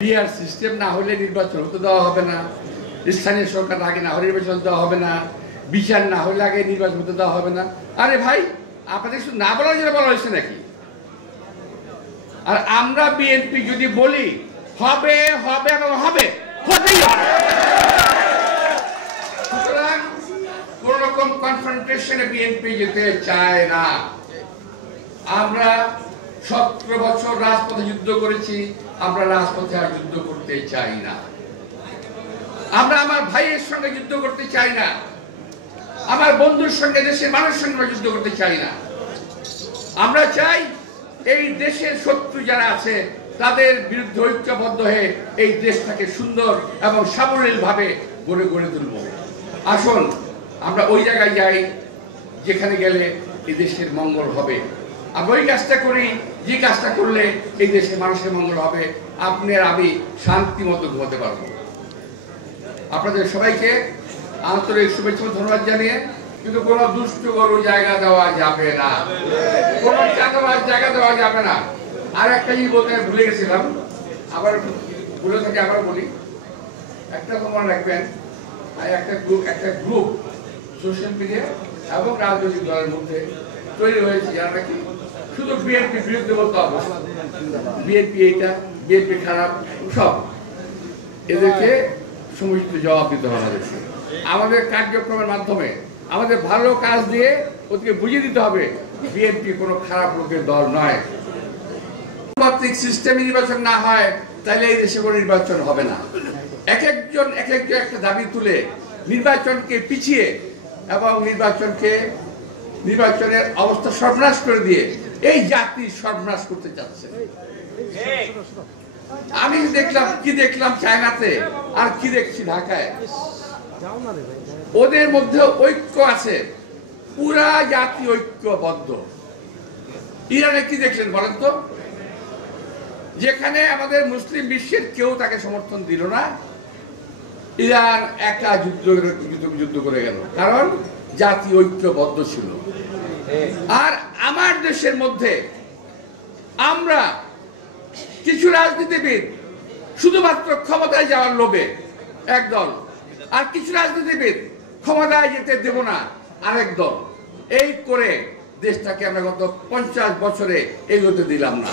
PR system না হলে নির্বাচন হতে দেওয়া হবে না, স্থানীয় সরকার আগে না হলে নির্বাচন দেওয়া হবে না, বিচার না হলে আগে নির্বাচন হতে দেওয়া হবে না। আরে ভাই, আপনাদের শুধু না বলার জন্য বলা হয়েছে নাকি? আর আমরা বিএনপি যদি বলি হবে হবে এবং হবে, হতেই হবে। সুতরাং কোন রকম কনফ্রন্টেশনে বিএনপি যেতে চায় না। আমরা 17 বছর রাজপথে যুদ্ধ করেছি, আমরা রাজপথে আর যুদ্ধ করতে চাই না। আমরা আমার ভাইয়ের সঙ্গে যুদ্ধ করতে চাই না, আমার বন্ধুর সঙ্গে, দেশের মানুষের সঙ্গে যুদ্ধ করতে চাই না। আমরা চাই এই দেশের শত্রু যারা আছে তাদের বিরুদ্ধে ঐক্যবদ্ধ হয়ে এই দেশটাকে সুন্দর এবং সাবলীলভাবে গড়ে তুলব। আসুন আমরা ওই জায়গায় যাই যেখানে গেলে এই দেশের মঙ্গল হবে। আমরা ওই কাজটা করি যে কাজটা করলে এই দেশের মানুষের মঙ্গল হবে, আপনি আর আমি শান্তি মতো ঘুমাতে পারবো। আপনাদের সবাইকে আন্তরিক শুভেচ্ছা ধন্যবাদ জানিয়ে, কিন্তু কোনো দুষ্ট গরু জায়গা দেওয়া যাবে না, কোনো চাঁদাবাজ জায়গা দেওয়া যাবে না। আর একটা জিনিস বলতে ভুলে গেছিলাম, আবার ভুলে থেকে আবার বলি, একটা মনে রাখবেন, একটা গ্রুপ সোশ্যাল মিডিয়া এবং রাজনৈতিক দলের মধ্যে তৈরি হয়েছে যারা নাকি শুধু বিএনপির বিরুদ্ধে বলতে হবে, বিএনপি এইটা, বিএনপি খারাপ, সব এদেরকে সমুচিত জবাব দিতে হবে। আমাদের কার্যক্রমের মাধ্যমে আমাদের ভালো কাজ দিয়ে ওদেরকে বুঝিয়ে দিতে হবে বিএনপি কোনো খারাপ লোকের দল নয়। গণতান্ত্রিক সিস্টেমে নির্বাচন না হয় তাহলে এই দেশে কোনো নির্বাচন হবে না। এক একজন একটা দাবি তুলে নির্বাচনকে পিছিয়ে এবং নির্বাচনের অবস্থা সর্বনাশ করে দিয়ে এই জাতি সর্বনাশ করতে চাচ্ছে। আমি দেখলাম চায়নাতে, আর কি দেখছি ঢাকায়, ওদের মধ্যে ঐক্য আছে, পুরা জাতি ঐক্যবদ্ধ। ইরানে কি দেখলেন বলেন তো? যেখানে আমাদের মুসলিম বিশ্বের কেউ তাকে সমর্থন দিল না, ইরান একা যুদ্ধ করে গেল, কারণ জাতি ঐক্যবদ্ধ ছিল। আর আমার দেশের মধ্যে আমরা কিছু রাজনীতিবিদ শুধুমাত্র ক্ষমতায় যাওয়ার লোভে একদল, আর কিছু রাজনীতিবিদ ক্ষমতায় যেতে দেব না আরেক দল, এই করে দেশটাকে আমরা গত 50 বছরে এগোতে দিলাম না।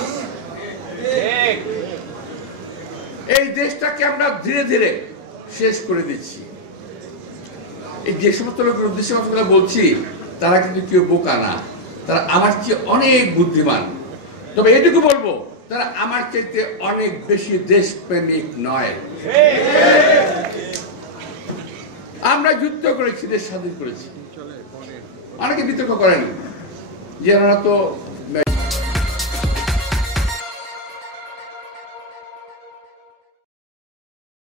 এই দেশটাকে আমরা ধীরে ধীরে শেষ করে দিচ্ছি। এই যে সমস্ত লোকের উদ্দেশ্যে কথা বলছি তারা কিন্তু কেউ বোকা না, তারা আমার চেয়ে অনেক বুদ্ধিমান। তবে এটুকু বলবো, তারা আমার চাইতে অনেক বেশি দেশপ্রেমিক নয়। আমরা যুদ্ধ করেছি, দেশ স্বাধীন করেছি। অনেকে বিতর্ক করেন যে ওনারা তো